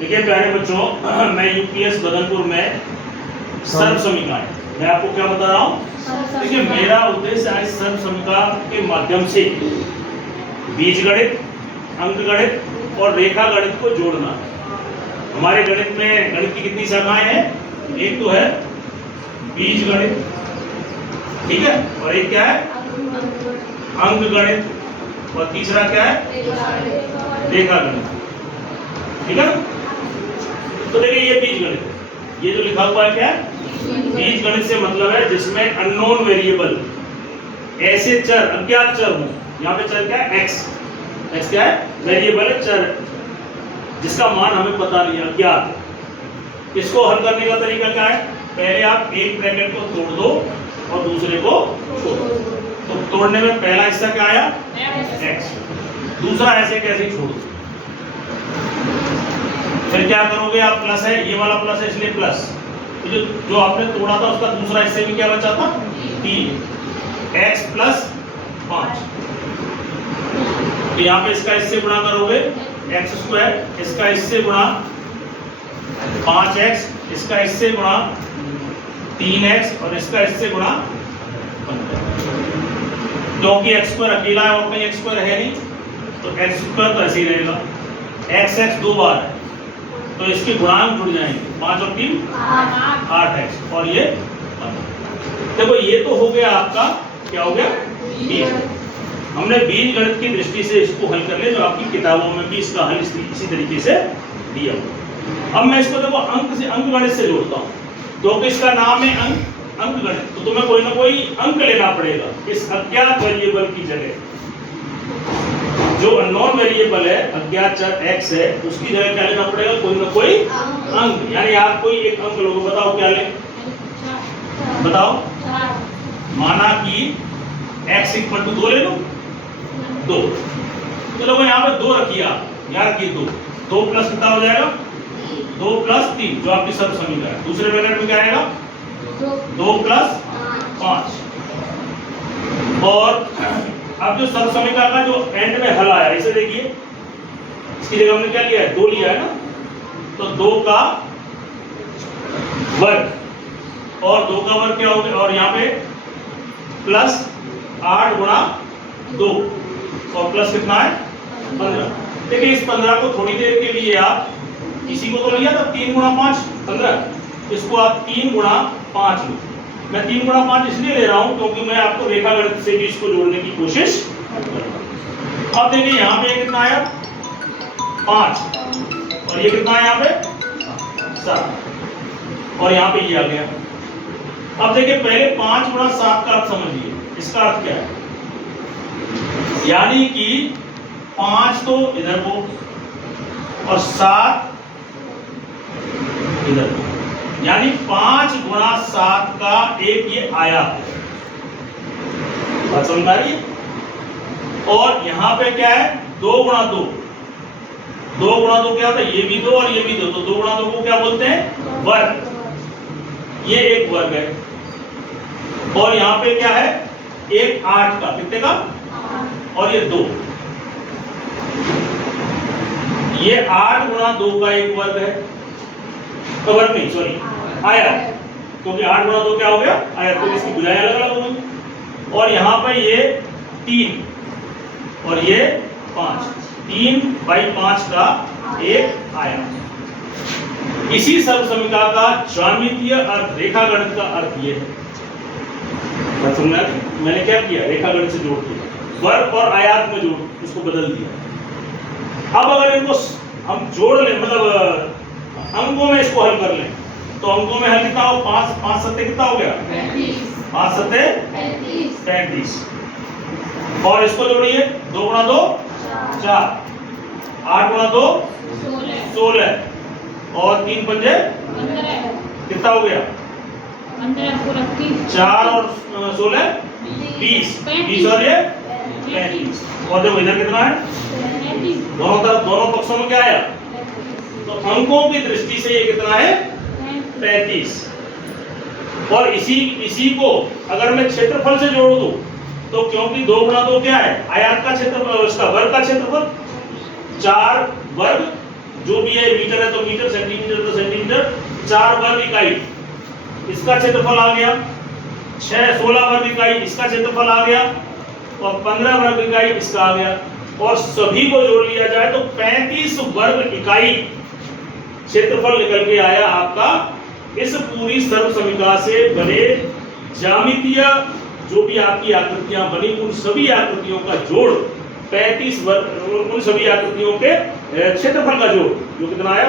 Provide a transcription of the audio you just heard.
देखिए प्यारे बच्चों, मैं यूपीएस बदनपुर में सर्व समीकरण मैं आपको क्या बता रहा हूँ। देखिए मेरा उद्देश्य है सर्व समीकरण के माध्यम से बीजगणित, अंकगणित और रेखा गणित को जोड़ना। हमारे गणित में गणित की कितनी शाखाएं हैं? एक तो है बीज गणित, ठीक है, और एक क्या है अंक गणित, और तीसरा क्या है रेखा गणित, ठीक है। तो देखिए ये बीज गणित है, ये जो लिखा हुआ है क्या है बीज गणित से मतलब है जिसमें अननोन वेरिएबल, ऐसे चर अज्ञात चर हो। यहाँ पे चर क्या है एक्स, एक्स क्या है वेरिएबल है, चर जिसका मान हमें पता नहीं है, अज्ञात। इसको हल करने का तरीका क्या है? पहले आप एक ब्रैकेट को तोड़ दो और दूसरे को छोड़ दो। तो तोड़ने में पहला हिस्सा क्या आया एक्स, दूसरा ऐसे कैसे छोड़ दो। फिर क्या करोगे आप, प्लस है, ये वाला प्लस है इसलिए प्लस, तो जो आपने तोड़ा था उसका दूसरा हिस्से में क्या बचा था 3, एक्स प्लस 5। तो यहाँ पे इसका इससे गुणा करोगे एक्स स्क्वायर, इसका इससे गुणा 5x, इसका इससे गुणा 3x और इसका इससे गुणा 15। क्योंकि एक्स स्क्वायर अकेला है और कहीं एक्स स्क्वायर है नहीं, तो एक्स स्क्वायर तो ऐसे ही रहेगा। एक्स एक्स दो बार है तो इसके गुणांक जुड़ जाएंगे, 5 और 3 8x और ये 15। देखो ये तो हो गया आपका, क्या हो गया बीज। हमने बीज गणित की दृष्टि से इसको हल कर लिया, जो आपकी किताबों में भी इसका हल इसी तरीके से दिया हुआ। अब मैं इसको देखो अंक गणित से जोड़ता हूँ, क्योंकि इसका नाम है अंक गणित, तो तुम्हें कोई ना कोई अंक लेना पड़ेगा इस अज्ञात वेरिएबल की जगह। जो अननोन वेरिएबल है, अज्ञात चर x है, उसकी जगह क्या लेना पड़ेगा? कोई ना कोई अंक। यानी आप कोई एक अंक लोगे, बताओ क्या ले, बताओ। माना कि x इक्वल टू 2 ले लो, 2। तो लोगों यहाँ पे 2 रखिए, आप यहाँ रखिए 2 प्लस कितना हो जाएगा 2 प्लस 3, जो आपकी सर्व समीकरण है। दूसरे ब्रैकेट में क्या आएगा 2 प्लस 5। और अब जो सर्व समीकरण का जो एंड में हल आया, इसे देखिए, इसकी जगह हमने क्या लिया है 2 लिया है ना, तो 2 का वर्ग, और 2 का वर्ग क्या हो गया, और यहाँ पे प्लस 8 गुणा 2 और प्लस कितना है 15। देखिए इस 15 को थोड़ी देर के लिए आप, इसी को तो लिया था 3 गुणा 5 15, इसको आप 3 गुणा 5 लो। मैं 3 गुणा 5 इसलिए ले रहा हूं क्योंकि मैं आपको रेखा गणित से भी इसको जोड़ने की कोशिश कर रहा हूं। अब देखिए यहाँ पे कितना आया 5, और ये कितना है यहाँ पे 7, और यहाँ पे ये आ गया। अब देखिए पहले 5 गुणा 7 का अर्थ समझिए, इसका अर्थ क्या है, यानी कि 5 तो इधर को और 7 इधर को, यानी 5 गुणा 7 का एक ये आया है, बात समझ आ रही है। और यहाँ पे क्या है 2 गुणा 2, 2 गुणा 2 क्या होता है, ये भी 2 और ये भी 2, तो 2 गुणा 2 को क्या बोलते हैं वर्ग। ये एक वर्ग है। और यहाँ पे क्या है एक 8 का, कितने का, और ये 2, ये 8 गुणा 2 का एक वर्ग है, वर्ग नहीं सॉरी आया, क्योंकि 8 गुणा 2 क्या हो गया आया, तो इसकी भुजाएं अलग अलग हो गई। और यहाँ पे ये 3 और ये 5, 3/5 का एक आया। इसी सर्व समीकरण का ज्यामितीय अर्थ, रेखा गणित का अर्थ ये है। मैंने क्या किया, रेखा गणित से जोड़ दिया, वर्ग और आयात में जोड़ उसको बदल दिया। अब अगर इनको हम जोड़ लें, मतलब अंकों में इसको हल कर लें, तो अंकों में हल कितना हो, 5 7 कितना हो गया 5 7 35, और इसको जोड़िए 2 गुणा 2 4, 8 गुणा 2 16, और 3 पंजे कितना हो गया 4 और 16 20 और ये 35। और देखो इधर कितना है, दोनों तरफ दोनों पक्षों में क्या आया, तो अंकों की दृष्टि से ये कितना है 35। और इसी को अगर मैं क्षेत्रफल से जोड़ दूं, तो क्योंकि 2 गुणा 2 क्या है आयत का क्षेत्रफल, इसका वर्ग का क्षेत्रफल, 4 वर्ग जो भी है, मीटर है तो मीटर, सेंटीमीटर तो सेंटीमीटर, 4 वर्ग इकाई इसका क्षेत्रफल आ गया, 16 वर्ग इकाई इसका क्षेत्रफल आ गया, और 15 वर्ग इकाई इसका आ गया, और सभी को जोड़ लिया जाए तो 35 वर्ग इकाई क्षेत्रफल निकल के आया आपका। इस पूरी सर्वसमिका से बने ज्यामितीय जो भी आपकी आकृतियां बनी, उन सभी आकृतियों का जोड़ 35 वर्ग, उन सभी आकृतियों के क्षेत्रफल का जोड़ जो कितना आया